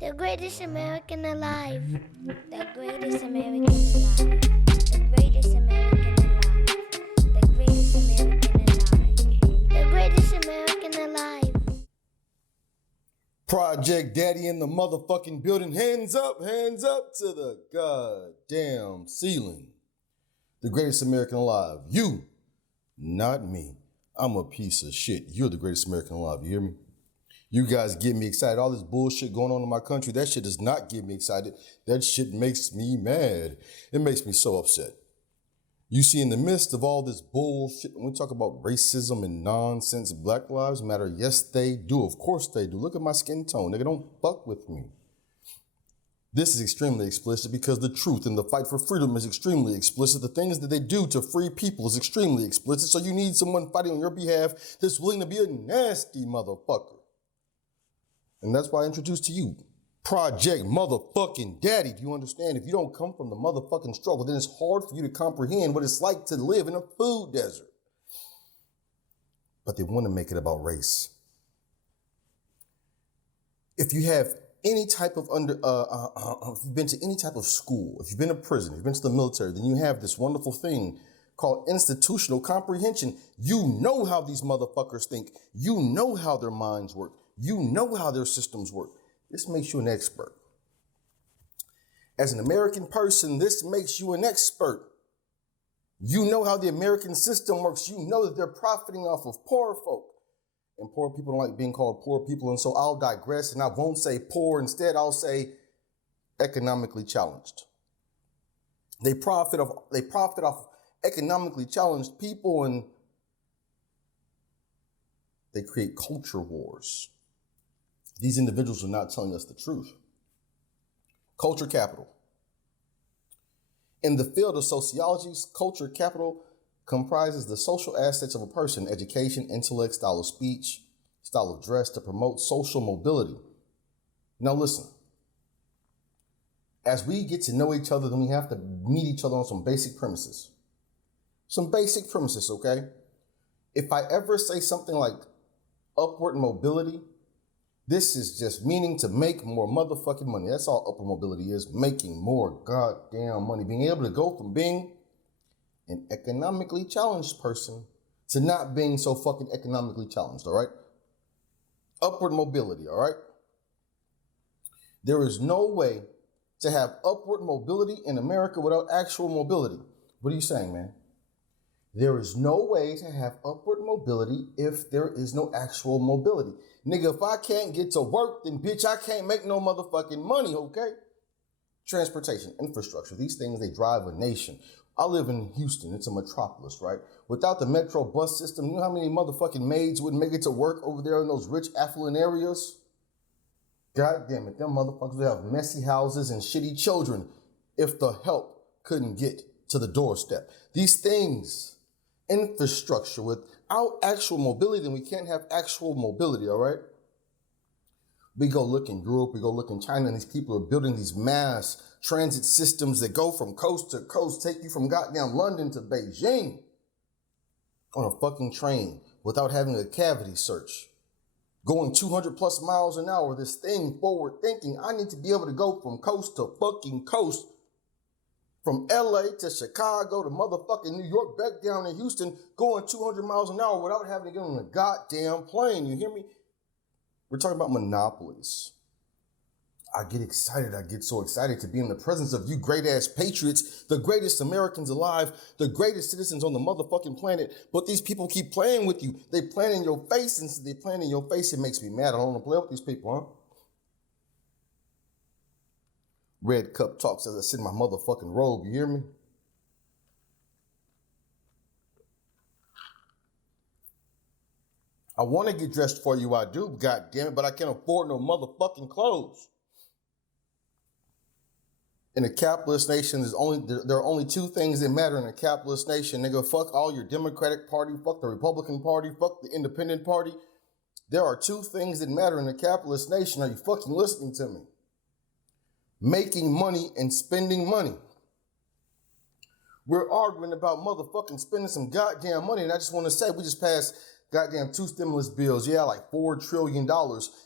The greatest American alive. The greatest American alive. The greatest American alive. The greatest American alive. The greatest American alive. Project Daddy in the motherfucking building. Hands up to the goddamn ceiling. The greatest American alive. You, not me. I'm a piece of shit. You're the greatest American alive. You hear me? You guys get me excited. All this bullshit going on in my country, that shit does not get me excited. That shit makes me mad. It makes me so upset. You see, in the midst of all this bullshit, when we talk about racism and nonsense, Black Lives Matter, yes, they do. Of course they do. Look at my skin tone. Nigga, don't fuck with me. This is extremely explicit because the truth and the fight for freedom is extremely explicit. The things that they do to free people is extremely explicit. So you need someone fighting on your behalf that's willing to be a nasty motherfucker. And that's why I introduced to you Project Motherfucking Daddy. Do you understand? If you don't come from the motherfucking struggle, then it's hard for you to comprehend what it's like to live in a food desert. But they want to make it about race. If you have any type of if you've been to any type of school, if you've been to prison, if you've been to the military, then you have this wonderful thing called institutional comprehension. You know how these motherfuckers think. You know how their minds work. You know how their systems work. This makes you an expert. As an American person, this makes you an expert. You know how the American system works. You know that they're profiting off of poor folk. And poor people don't like being called poor people. And so I'll digress and I won't say poor. Instead, I'll say economically challenged. They profit off economically challenged people, and they create culture wars. These individuals are not telling us the truth. Culture capital. In the field of sociology, culture capital comprises the social assets of a person: education, intellect, style of speech, style of dress, to promote social mobility. Now listen, as we get to know each other, then we have to meet each other on some basic premises. Some basic premises, okay? If I ever say something like upward mobility, this is just meaning to make more motherfucking money. That's all upward mobility is, making more goddamn money. Being able to go from being an economically challenged person to not being so fucking economically challenged, all right? Upward mobility, all right? There is no way to have upward mobility in America without actual mobility. What are you saying, man? There is no way to have upward mobility if there is no actual mobility. Nigga, if I can't get to work, then bitch, I can't make no motherfucking money, okay? Transportation, infrastructure, these things, they drive a nation. I live in Houston. It's a metropolis, right? Without the metro bus system, you know how many motherfucking maids wouldn't make it to work over there in those rich, affluent areas? God damn it, them motherfuckers would have messy houses and shitty children if the help couldn't get to the doorstep. These things, infrastructure, without actual mobility, then we can't have actual mobility, all right? We go look in Europe, we go look in China, and these people are building these mass transit systems that go from coast to coast, take you from goddamn London to Beijing on a fucking train without having a cavity search. Going 200 plus miles an hour, this thing forward thinking, I need to be able to go from coast to fucking coast, from LA to Chicago to motherfucking New York, back down in Houston, going 200 miles an hour without having to get on a goddamn plane. You hear me? We're talking about monopolies. I get excited. I get so excited to be in the presence of you great ass patriots, the greatest Americans alive, the greatest citizens on the motherfucking planet. But these people keep playing with you. They playing in your face, and since they playing in your face, it makes me mad. I don't want to play with these people, huh? Red Cup Talks as I sit in my motherfucking robe, you hear me? I want to get dressed for you, I do, goddammit, but I can't afford no motherfucking clothes. In a capitalist nation, there are only two things that matter in a capitalist nation. Nigga, fuck all your Democratic Party, fuck the Republican Party, fuck the Independent Party. There are two things that matter in a capitalist nation. Are you fucking listening to me? Making money and spending money. We're arguing about motherfucking spending some goddamn money, and I just want to say we just passed goddamn 2 stimulus bills. Yeah, like $4 trillion.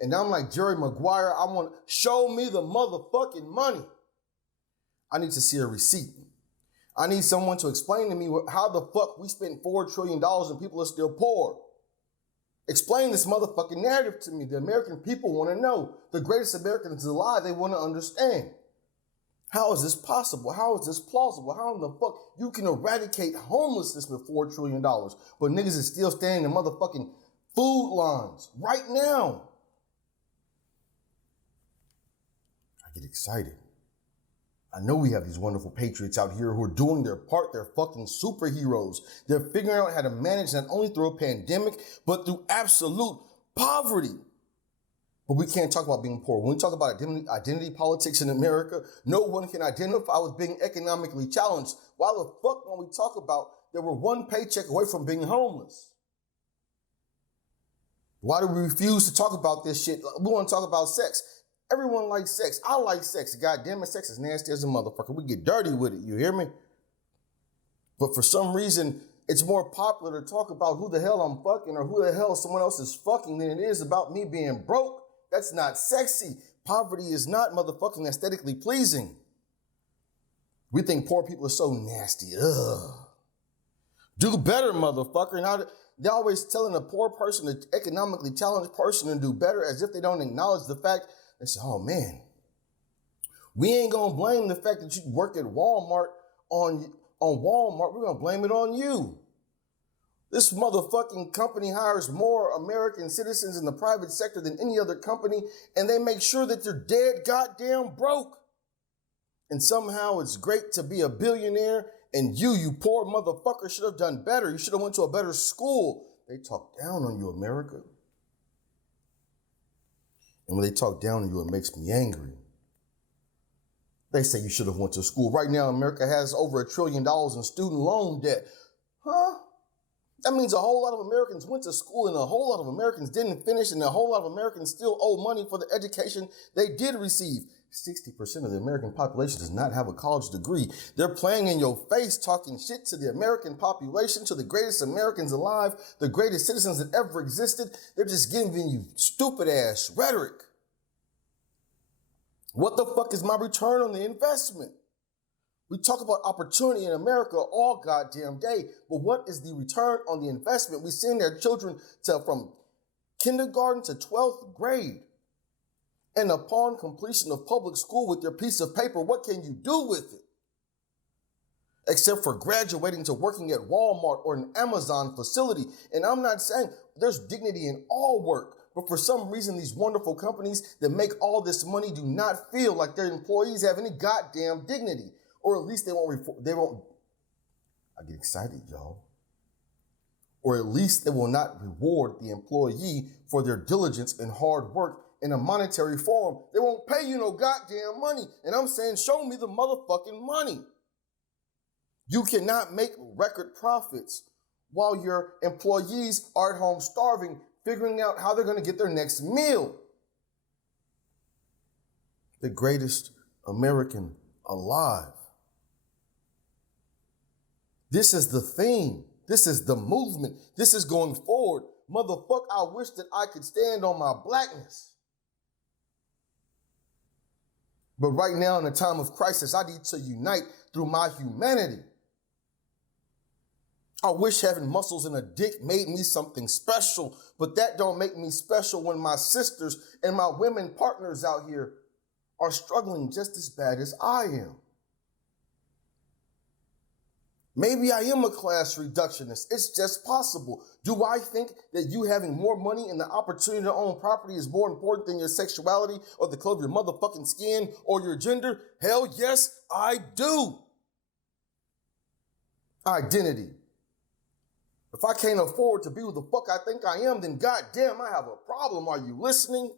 And I'm like, Jerry Maguire, I want to show me the motherfucking money. I need to see a receipt. I need someone to explain to me how the fuck we spent $4 trillion and people are still poor. Explain this motherfucking narrative to me. The American people want to know. The greatest Americans alive, they want to understand. How is this possible? How is this plausible? How in the fuck you can eradicate homelessness with $4 trillion, but niggas is still standing in motherfucking food lines right now? I get excited. I know we have these wonderful patriots out here who are doing their part. They're fucking superheroes. They're figuring out how to manage not only through a pandemic, but through absolute poverty. But we can't talk about being poor. When we talk about identity politics in America, no one can identify with being economically challenged. Why the fuck when we talk about that we're one paycheck away from being homeless? Why do we refuse to talk about this shit? We want to talk about sex. Everyone likes sex. I like sex. God damn it, sex is nasty as a motherfucker. We get dirty with it, you hear me? But for some reason, it's more popular to talk about who the hell I'm fucking or who the hell someone else is fucking than it is about me being broke. That's not sexy. Poverty is not motherfucking aesthetically pleasing. We think poor people are so nasty. Ugh. Do better, motherfucker. Now they're always telling a poor person, an economically challenged person to do better as if they don't acknowledge the fact. They say, oh man, we ain't gonna blame the fact that you work at Walmart on Walmart. We're gonna blame it on you. This motherfucking company hires more American citizens in the private sector than any other company, and they make sure that they're dead goddamn broke. And somehow it's great to be a billionaire, and you poor motherfucker, should have done better. You should have went to a better school. They talk down on you, America. And when they talk down on you, it makes me angry. They say you should have went to school. Right now, America has over $1 trillion in student loan debt. Huh? That means a whole lot of Americans went to school and a whole lot of Americans didn't finish and a whole lot of Americans still owe money for the education they did receive. 60% of the American population does not have a college degree. They're playing in your face, talking shit to the American population, to the greatest Americans alive, the greatest citizens that ever existed. They're just giving you stupid ass rhetoric. What the fuck is my return on the investment? We talk about opportunity in America all goddamn day, but what is the return on the investment? We send their children from kindergarten to 12th grade. And upon completion of public school with your piece of paper, what can you do with it? Except for graduating to working at Walmart or an Amazon facility. And I'm not saying there's dignity in all work, but for some reason, these wonderful companies that make all this money do not feel like their employees have any goddamn dignity. Or at least they won't, I get excited, y'all. Or at least they will not reward the employee for their diligence and hard work in a monetary form. They won't pay you no goddamn money. And I'm saying, show me the motherfucking money. You cannot make record profits while your employees are at home starving, figuring out how they're going to get their next meal. The greatest American alive. This is the theme. This is the movement. This is going forward. Motherfucker, I wish that I could stand on my blackness. But right now, in a time of crisis, I need to unite through my humanity. I wish having muscles and a dick made me something special, but that don't make me special when my sisters and my women partners out here are struggling just as bad as I am. Maybe I am a class reductionist. It's just possible. Do I think that you having more money and the opportunity to own property is more important than your sexuality or the color of your motherfucking skin or your gender? Hell yes, I do. Identity. If I can't afford to be who the fuck I think I am, then goddamn, I have a problem. Are you listening?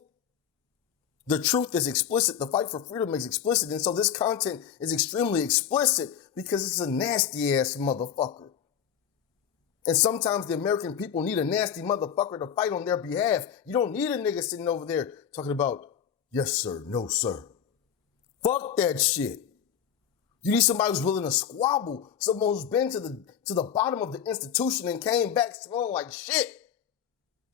The truth is explicit. The fight for freedom is explicit. And so this content is extremely explicit because it's a nasty ass motherfucker. And sometimes the American people need a nasty motherfucker to fight on their behalf. You don't need a nigga sitting over there talking about, yes, sir, no, sir. Fuck that shit. You need somebody who's willing to squabble, someone who's been to the bottom of the institution and came back smelling like shit.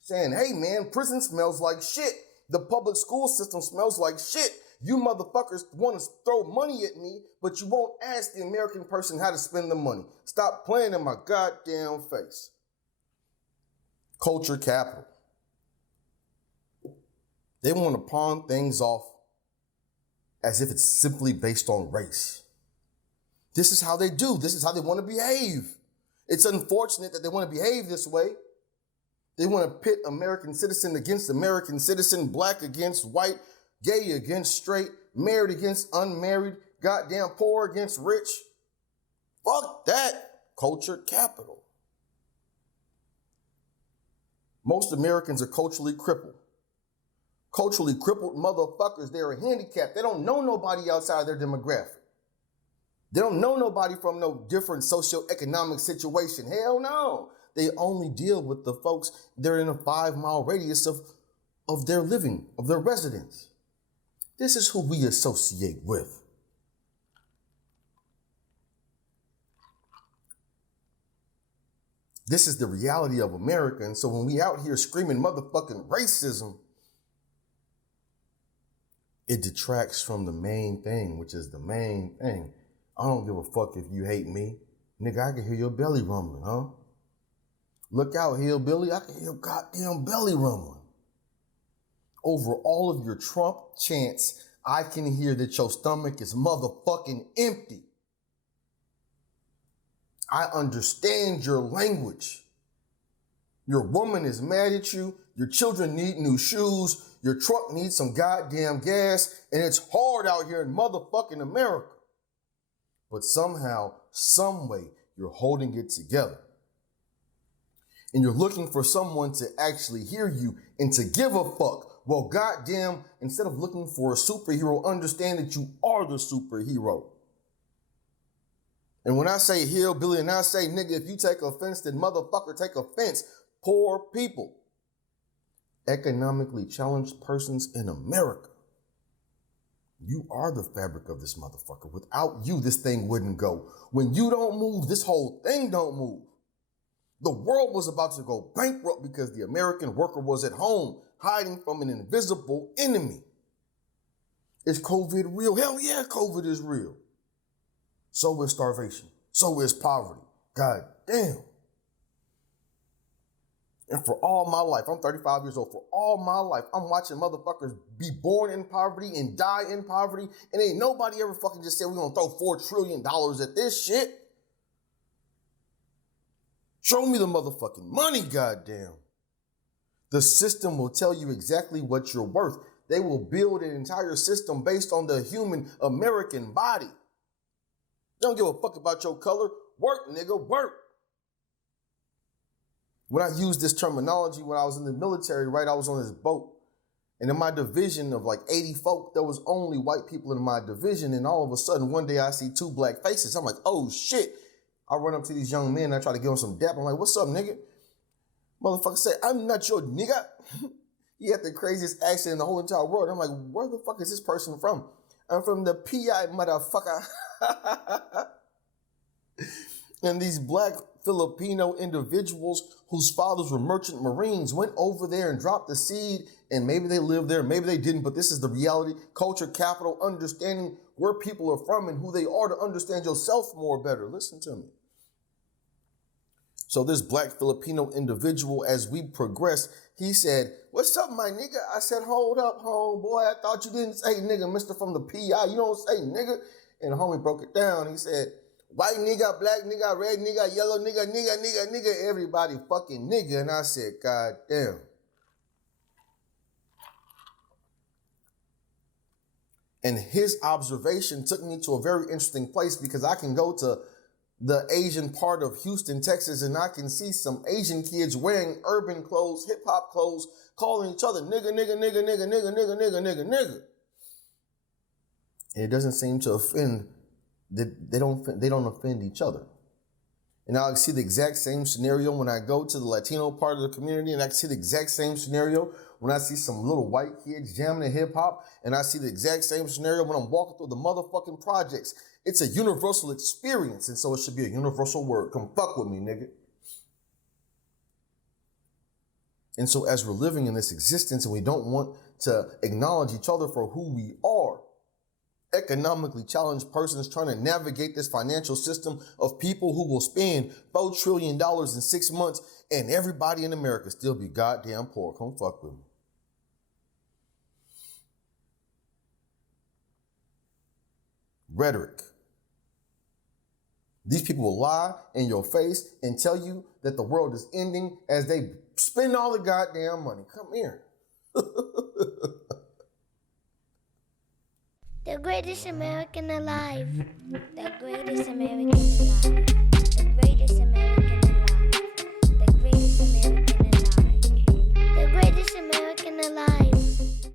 saying, hey man, prison smells like shit. The public school system smells like shit. You motherfuckers want to throw money at me, but you won't ask the American person how to spend the money. Stop playing in my goddamn face. Culture capital. They want to pawn things off as if it's simply based on race. This is how they do. This is how they want to behave. It's unfortunate that they want to behave this way. They want to pit American citizen against American citizen, black against white, gay against straight, married against unmarried, goddamn poor against rich. Fuck that. Culture capital. Most Americans are culturally crippled. Culturally crippled motherfuckers, they're handicapped. They don't know nobody outside their demographic. They don't know nobody from no different socioeconomic situation. Hell no. They only deal with the folks that are in a 5-mile radius of their living, of their residence. This is who we associate with. This is the reality of America. And so when we out here screaming motherfucking racism, it detracts from the main thing, which is the main thing. I don't give a fuck if you hate me. Nigga, I can hear your belly rumbling, huh? Look out, hillbilly, I can hear your goddamn belly rumbling. Over all of your Trump chants, I can hear that your stomach is motherfucking empty. I understand your language. Your woman is mad at you. Your children need new shoes. Your truck needs some goddamn gas. And it's hard out here in motherfucking America. But somehow, some way, you're holding it together. And you're looking for someone to actually hear you and to give a fuck. Well, goddamn, instead of looking for a superhero, understand that you are the superhero. And when I say hillbilly and I say nigga, if you take offense, then motherfucker take offense. Poor people. Economically challenged persons in America. You are the fabric of this motherfucker. Without you, this thing wouldn't go. When you don't move, this whole thing don't move. The world was about to go bankrupt because the American worker was at home hiding from an invisible enemy. Is COVID real? Hell yeah, COVID is real. So is starvation. So is poverty. God damn. And for all my life, I'm 35 years old, for all my life, I'm watching motherfuckers be born in poverty and die in poverty, and ain't nobody ever fucking just said we're gonna throw $4 trillion at this shit. Show me the motherfucking money, goddamn. The system will tell you exactly what you're worth. They will build an entire system based on the human American body. They don't give a fuck about your color. Work, nigga, work. When I used this terminology when I was in the military, right, I was on this boat. And in my division of like 80 folk, there was only white people in my division. And all of a sudden, one day I see 2 black faces. I'm like, oh shit. I run up to these young men and I try to give them some dap. I'm like, what's up, nigga? Motherfucker said, I'm not your nigga. He had the craziest accent in the whole entire world. I'm like, where the fuck is this person from? I'm from the PI, motherfucker. And these black Filipino individuals whose fathers were merchant marines went over there and dropped the seed, and maybe they lived there, maybe they didn't, but this is the reality. Culture capital, understanding where people are from and who they are to understand yourself more better. Listen to me. So this black Filipino individual, as we progressed, he said, what's up, my nigga? I said, hold up, homeboy. I thought you didn't say nigga, mister from the PI. You don't say nigga. And the homie broke it down. He said, white nigga, black nigga, red nigga, yellow nigga, nigga, everybody fucking nigga. And I said, God damn. And his observation took me to a very interesting place because I can go to the Asian part of Houston, Texas, and I can see some Asian kids wearing urban clothes, hip hop clothes, calling each other nigga, nigga, nigga, nigga, nigga, nigga, nigga, nigga, nigga. And it doesn't seem to offend. They don't offend each other. And I see the exact same scenario when I go to the Latino part of the community, and I see the exact same scenario when I see some little white kids jamming in hip hop, and I see the exact same scenario when I'm walking through the motherfucking projects. It's a universal experience, and so it should be a universal word. Come fuck with me, nigga. And so as we're living in this existence and we don't want to acknowledge each other for who we are, economically challenged persons trying to navigate this financial system of people who will spend $4 trillion in 6 months and everybody in America still be goddamn poor. Come fuck with me. Rhetoric. These people will lie in your face and tell you that the world is ending as they spend all the goddamn money. Come here. The greatest American alive. The greatest American alive. The greatest American alive. The greatest American alive. The greatest American alive.